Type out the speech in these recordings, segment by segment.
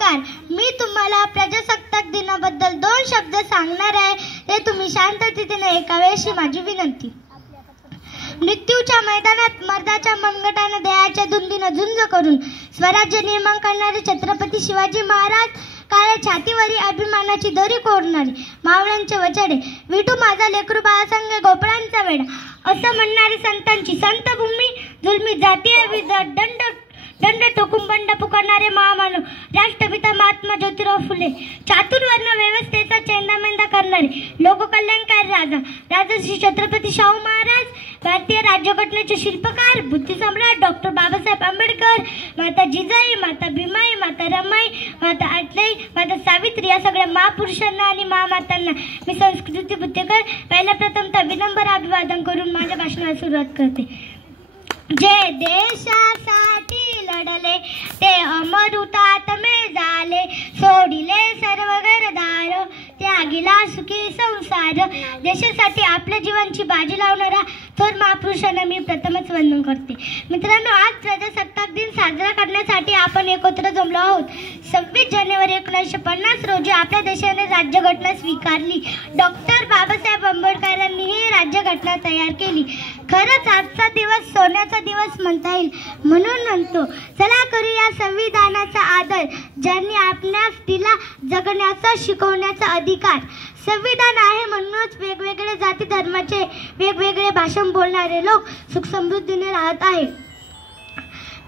नमस्कार. मी तुम्हाला प्रजासत्ताक दिनाबद्दल 2 शब्द सांगणार आहे. ते तुम्ही शांततेने ऐकावेशी माझी विनंती. मृत्यूच्या मैदानात मर्दाच्या मनगटाने देहाच्या धुंदीनं झुंज करून स्वराज्य निर्माण करणारे छत्रपती शिवाजी महाराज, काळ्या छातीवरी अभिमानाची दोरी कोरणारे मावळ्यांचे वचडे, विठू माझा लेकरू बाळासंगे गोपाळांचा वेडा असं म्हणणारी संतांची संतभूमी, जुलमी जातीय दंड टोकून बंड पुकारणारे महामानव राष्ट्रपिता महात्मा ज्योतिराव फुले, चातुर्वर्ण व्यवस्थेचा चेंदामेंदा करणारे लोककल्याणकारी राजर्षी छत्रपती शाहू महाराज, भारतीय राज्यघटनेचे शिल्पकार बुद्धिसम्राट डॉक्टर बाबासाहेब आंबेडकर, माता जिजाई, माता भीमाई, माता रमाई, माता आटलाई, माता सावित्री या सगळ्या महापुरुषांना आणि महामातांना मी संस्कृती बुद्धेकर पहिल्या प्रथमतः विनम्र अभिवादन करून माझ्या भाषणाला सुरुवात करते. जे देशासाठी लढले ते अमर हुतात्मे झाले, सोडिले सर्व घरदार त्यागिला सुखी संसार. देशासाठी आपल्या जीवांची बाजी लावणारा थोर महापुरुषांना मी प्रथमच वंदन करते. मित्रांनो, आज प्रजासत्ताक दिन साजरा करण्यासाठी आपण एकत्र जमलो आहोत. 26 जानेवारी 1950 रोजी आपल्या देशाने राज्यघटना स्वीकारली. डॉक्टर बाबासाहेब आंबेडकरांनी ही राज्यघटना तयार केली. खरंच आजचा दिवस सोन्याचा दिवस म्हणता येईल. म्हणून म्हणतो, चला करूया संविधानाचा आदर, ज्यांनी आपणास दिला जगण्याचा शिकवण्याचा अधिकार. संविधान आहे म्हणूनच वेगवेगळे जाती धर्माचे वेगवेगळे भाषण बोलणारे लोक सुख समृद्धीने राहत आहे.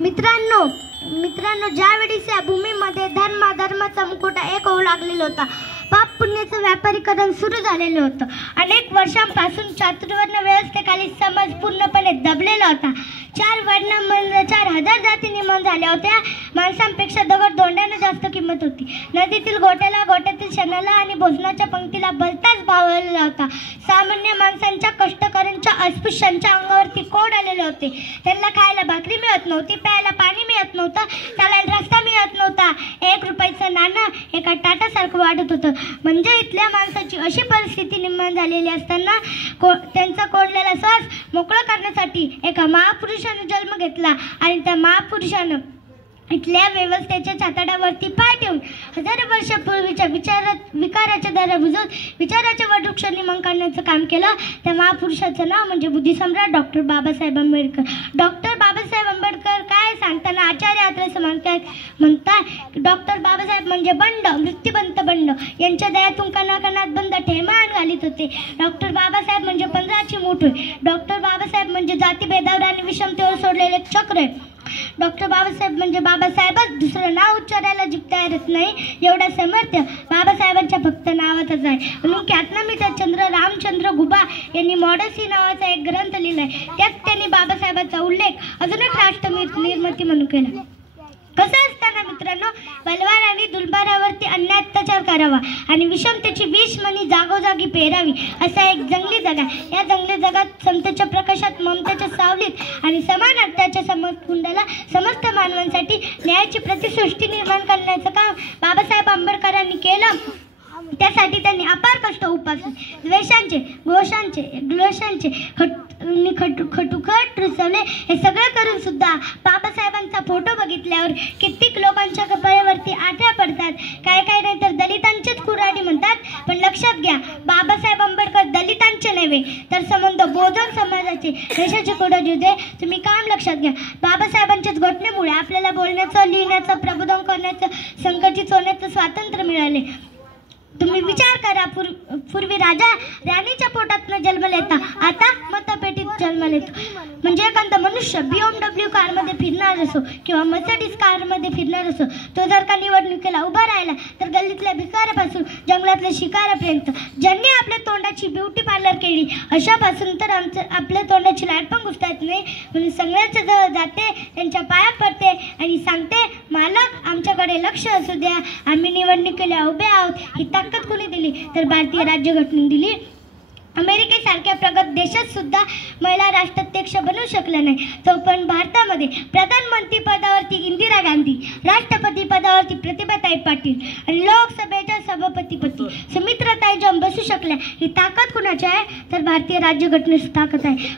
मित्रांनो, ज्यावेळेस या भूमीमध्ये धर्माचा मुकुटा एक होऊ लागलेला होता, पाप पुण्याचं व्यापारीकरण सुरू झालेलं होतं. अनेक वर्षांपासून चातुर्वर्ण व्यवस्थेखाली समाज पूर्णपणे दबलेला होता. 4 वर्णांमध्ये 4000 जाती निर्माण झाल्या होत्या. माणसांपेक्षा दगड धोंड्यानं जास्त किंमत होती. नदीतील गोट्यातील शेणाला आणि भोजनाच्या पंक्तीला भलताच भाव आलेला होता. सामान्य माणसांच्या, कष्टकऱ्यांच्या, अस्पृश्यांच्या अंगावरती कोड आलेले होते. त्यांना खायला भाकरी मिळत नव्हती, प्यायला पाणी मिळत नव्हतं, चालायला रस्ता मिळत नव्हता. 1 रुपयाचं नाणं एका टाटासारखं वाढत होतं. म्हणजे इथल्या माणसाची अशी परिस्थिती निर्माण झालेली असताना त्यांचा कोडलेला श्वास मोकळा करण्यासाठी एका महापुरुषाने जन्म घेतला आणि त्या महापुरुषानं इथल्या व्यवस्थेच्या छाताडावरती पाय ठेवून हजारो वर्षापूर्वीच्या विकाराच्या दऱ्या बुजवून विचाराचे वटवृक्ष निर्माण करण्याचं काम केलं. त्या महापुरुषाचं नाव म्हणजे बुद्धिसम्राट डॉक्टर बाबासाहेब आंबेडकर. डॉक्टर बाबासाहेब आंबेडकर काय सांगताना आचार्य आत्रेय म्हणतात, डॉक्टर बाबासाहेब म्हणजे बंड, मृत्यूबंत बंड, यांच्या दयातून कणाकणात बंद ठेमान घालीत होते. डॉक्टर बाबासाहेब म्हणजे 15ची मूठ होय. डॉक्टर बाबासाहेब म्हणजे जातीभेदावर आणि विषमतेवर सोडलेले चक्र आहे. डॉक्टर बाबासाहेब म्हणजे बाबासाहेबच, दुसरं नाव उच्चारायला जिंकता येत नाही एवढा समर्थ्य बाबासाहेबांच्या फक्त नावातच आहे. म्हणून ख्यातनामीचा चंद्र रामचंद्र गुबा यांनी मॉडेसी नावाचा एक ग्रंथ लिहिलाय. त्यात त्यांनी बाबासाहेबांचा उल्लेख अजून एक राष्ट्र निर्मिती म्हणून केला. कसं असताना मित्रांनो, बलवानाने दुर्भारावरती अन्याय अत्याचार करावा आणि विषमतेची विषमणी जागोजागी पेरावी असा एक जंगली जगा. या जंगली जगात समतेच्या प्रकाशात, ममतेच्या सावलीत आणि समान अर्थाच्या समकुंडाला समस्त मानवांसाठी न्यायाची प्रतिसृष्टी निर्माण करण्याचं काम बाबासाहेब आंबेडकरांनी केलं. त्यासाठी त्यांनी अपार कष्ट उपासले. द्वेषांचे, घोषांचे, ग्लोषांचे खटुखट रुसवले. हे सगळं करून सुद्धा बाबासाहेबांचा फोटो बघितल्यावर कित्येक लोकांच्या कपाळावरती आठ्या पडतात. काय नाही तर दलितांचेच कुऱ्हाडी म्हणतात. पण लक्षात घ्या, बाबासाहेब आंबेडकर दलितांचे नव्हे तर संबंध बहुजन समाजाचे, देशाचे कोडे जुदे. तुम्ही काम लक्षात घ्या, बाबासाहेबांच्याच घटनेमुळे आपल्याला बोलण्याचं, लिहिण्याचं, प्रबोधन करण्याचं, संघटित होण्याचं स्वातंत्र्य मिळाले. तुम्ही विचार करा, पूर्वी राजा राणीच्या पोटातनं जन्म येता, आता मतपेटीत जन्म येतो. म्हणजे एखादा मनुष्य BMW कारमध्ये फिरणार असो किंवा मर्सिडीज कारमध्ये फिरणार असो, तो जर का निवडणुकीला उभा राहिला तर गल्लीतल्या भिकाऱ्यापासून जंगलातल्या शिकाऱ्यापर्यंत ज्यांनी आपल्या तोंडाची ब्युटी पार्लर केली अशापासून तर आपल्या तोंडाची लाट पण घुसता येत नाही. म्हणून सगळ्याच्या जवळ जाते, त्यांच्या पाया पडते आणि सांगते, मालक आमच्याकडे लक्ष असू द्या, आम्ही निवडणुकीला उभे आहोत. ही ताकद कोणी दिली तर भारतीय राज्यघटनेने दिली. अमेरिकेसारख्या प्रगत देशात सुद्धा महिला राष्ट्राध्यक्ष बनू शकल्या नाही. तो पण भारतामध्ये प्रधानमंत्री पदावरती इंदिरा गांधी, राष्ट्रपती पदावरती प्रतिभाताई पाटील आणि लोकसभेच्या सभापतीपदी सुमित्राताई जम बसू शकल्या. ही ताकद कुणाची आहे तर भारतीय राज्यघटनेची ताकद आहे.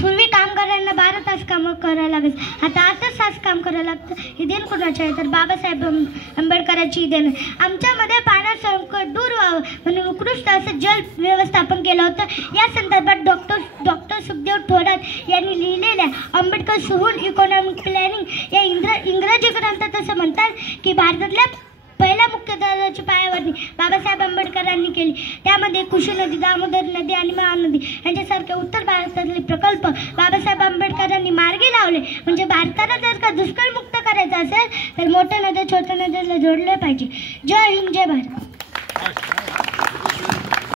पूर्वी कामगारांना 12 तास काम करावं लागायचं, आता 8 तास काम करावं लागतं. ही देण कुणाची आहे? तर बाबासाहेब आंबेडकरांची देण. आमच्यामध्ये पाण्याचं संकट दूर व्हावं म्हणून उत्कृष्ट असं जल व्यवस्थापन केलं होतं. या संदर्भात डॉक्टर सुखदेव थोरात यांनी लिहिलेल्या आंबेडकर सोहून इकॉनॉमिक प्लॅनिंग या इंग्रजी ग्रंथात असं म्हणतात की भारतातल्या पहिल्या मुख्य दर्जाची पायाभरणी बाबासाहेब आंबेडकरांनी केली. त्यामध्ये कुशी नदी, दामोदर नदी आणि महानदी यांच्यासारखे उत्तर भारतातले प्रकल्प बाबासाहेब आंबेडकरांनी मार्गी लावले. म्हणजे भारताला जर का दुष्काळमुक्त करायचं असेल तर मोठ्या नद्या छोट्या नद्याला जोडले पाहिजे.